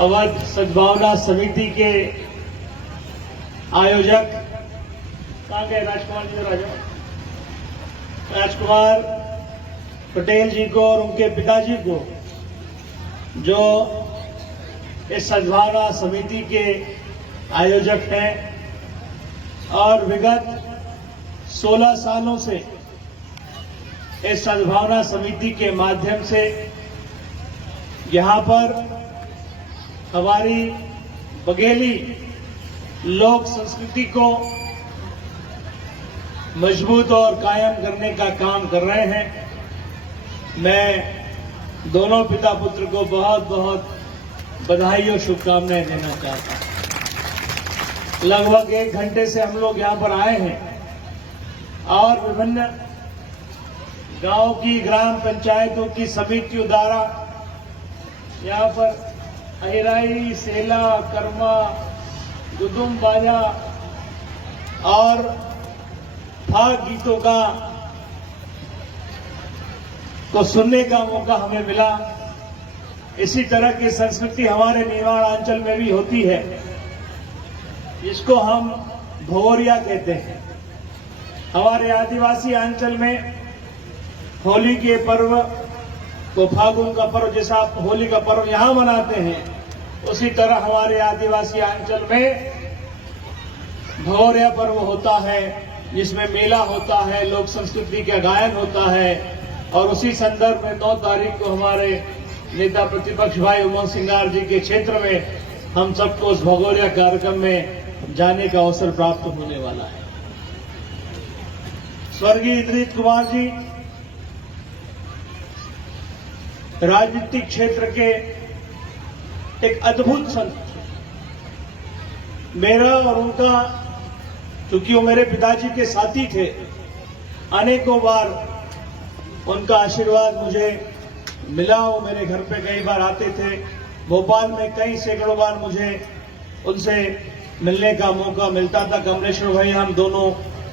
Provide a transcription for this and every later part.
अवध सद्भावना समिति के आयोजक कहाँ गए राजकुमार जी? राजकुमार पटेल जी को और उनके पिताजी को, जो इस सद्भावना समिति के आयोजक हैं और विगत 16 सालों से इस सद्भावना समिति के माध्यम से यहाँ पर हमारी बघेली लोक संस्कृति को मजबूत और कायम करने का काम कर रहे हैं। मैं दोनों पिता पुत्र को बहुत बहुत बधाई और शुभकामनाएं देना चाहता हूं। लगभग 1 घंटे से हम लोग यहाँ पर आए हैं और विभिन्न गांव की ग्राम पंचायतों की समितियों द्वारा यहाँ पर अहिराई, सेला, कर्मा, गुदुम बाजा और फाग गीतों को सुनने का मौका हमें मिला। इसी तरह की संस्कृति हमारे निमाड़ में भी होती है, जिसको हम भगोरिया कहते हैं। हमारे आदिवासी अंचल में होली के पर्व को, फागुन का पर्व जैसा होली का पर्व यहाँ मनाते हैं, उसी तरह हमारे आदिवासी अंचल में भगोरिया पर्व होता है, जिसमें मेला होता है, लोक संस्कृति का गायन होता है। और उसी संदर्भ में 9 तारीख को हमारे नेता प्रतिपक्ष भाई उमंग सिंगार जी के क्षेत्र में हम सबको उस भगोरिया कार्यक्रम में जाने का अवसर प्राप्त होने वाला है। स्वर्गीय इंद्रजीत कुमार जी राजनीतिक क्षेत्र के एक अद्भुत संत, मेरा और उनका, क्योंकि वो मेरे पिताजी के साथी थे, अनेकों बार उनका आशीर्वाद मुझे मिला। वो मेरे घर पे कई बार आते थे। भोपाल में कई सैकड़ों बार मुझे उनसे मिलने का मौका मिलता था। कमलेश्वर भाई, हम दोनों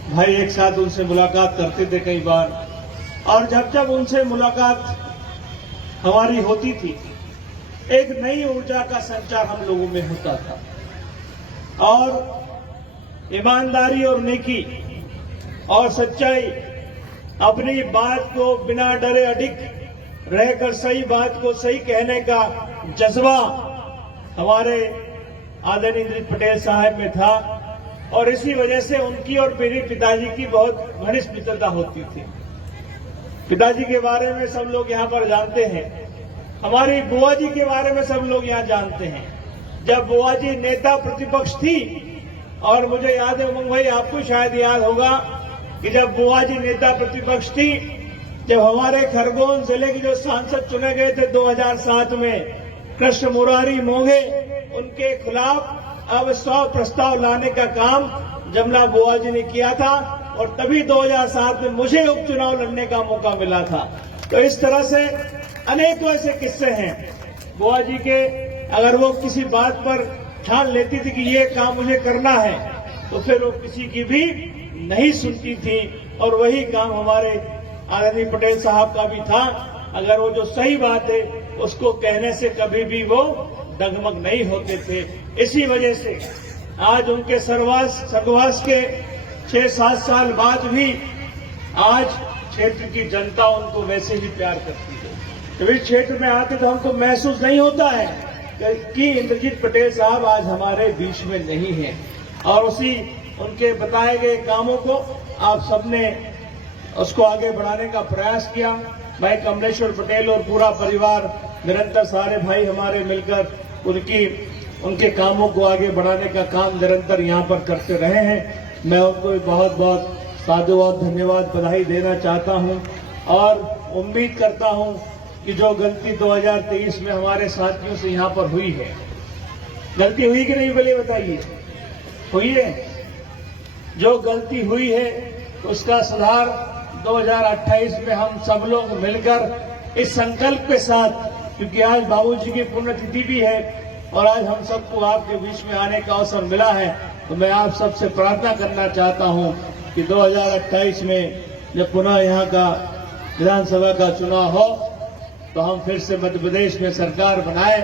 भाई एक साथ उनसे मुलाकात करते थे कई बार। और जब जब उनसे मुलाकात हमारी होती थी, एक नई ऊर्जा का संचार हम लोगों में होता था और ईमानदारी और नेकी और सच्चाई, अपनी बात को बिना डरे अडिग रहकर सही बात को सही कहने का जज्बा हमारे आदरणीय इंद्रजीत पटेल साहब में था। और इसी वजह से उनकी और मेरे पिताजी की बहुत घनिष्ठ मित्रता होती थी। पिताजी के बारे में सब लोग यहाँ पर जानते हैं, हमारी बुआ जी के बारे में सब लोग यहाँ जानते हैं। जब बुआ जी नेता प्रतिपक्ष थी, और मुझे याद है उमंग भाई, आपको शायद याद होगा कि जब बुआ जी नेता प्रतिपक्ष थी, जब हमारे खरगोन जिले के जो सांसद चुने गए थे 2007 में, कृष्ण मुरारी मोघे, उनके खिलाफ अब 100 प्रस्ताव लाने का काम जमुना बुआ जी ने किया था। और तभी 2007 में मुझे उपचुनाव लड़ने का मौका मिला था। तो इस तरह से अनेकों ऐसे किस्से हैं बुआ जी के। अगर वो किसी बात पर ठान लेती थी कि ये काम मुझे करना है, तो फिर वो किसी की भी नहीं सुनती थी। और वही काम हमारे आदरणीय पटेल साहब का भी था। अगर वो जो सही बात है उसको कहने से कभी भी वो डगमग नहीं होते थे। इसी वजह से आज उनके स्वर्गवास के 6-7 साल बाद भी आज क्षेत्र की जनता उनको वैसे ही प्यार करती है। जब इस क्षेत्र में आते तो हमको महसूस नहीं होता है कि इंद्रजीत पटेल साहब आज हमारे बीच में नहीं है। और उसी उनके बताए गए कामों को आप सबने उसको आगे बढ़ाने का प्रयास किया। भाई कमलेश्वर पटेल और पूरा परिवार निरंतर, सारे भाई हमारे मिलकर उनके कामों को आगे बढ़ाने का काम निरंतर यहाँ पर करते रहे हैं। मैं उनको बहुत बहुत साधुवाद, धन्यवाद, बधाई देना चाहता हूँ। और उम्मीद करता हूँ कि जो गलती 2023 में हमारे साथियों से यहाँ पर हुई है, गलती हुई कि नहीं, पहले बताइए, हुई है? जो गलती हुई है उसका सुधार 2028 में हम सब लोग मिलकर इस संकल्प के साथ, क्योंकि आज बाबूजी की पुण्यतिथि भी है और आज हम सबको आपके बीच में आने का अवसर मिला है, तो मैं आप सबसे प्रार्थना करना चाहता हूं कि 2028 में जब पुनः यहाँ का विधानसभा का चुनाव हो, तो हम फिर से मध्य प्रदेश में सरकार बनाए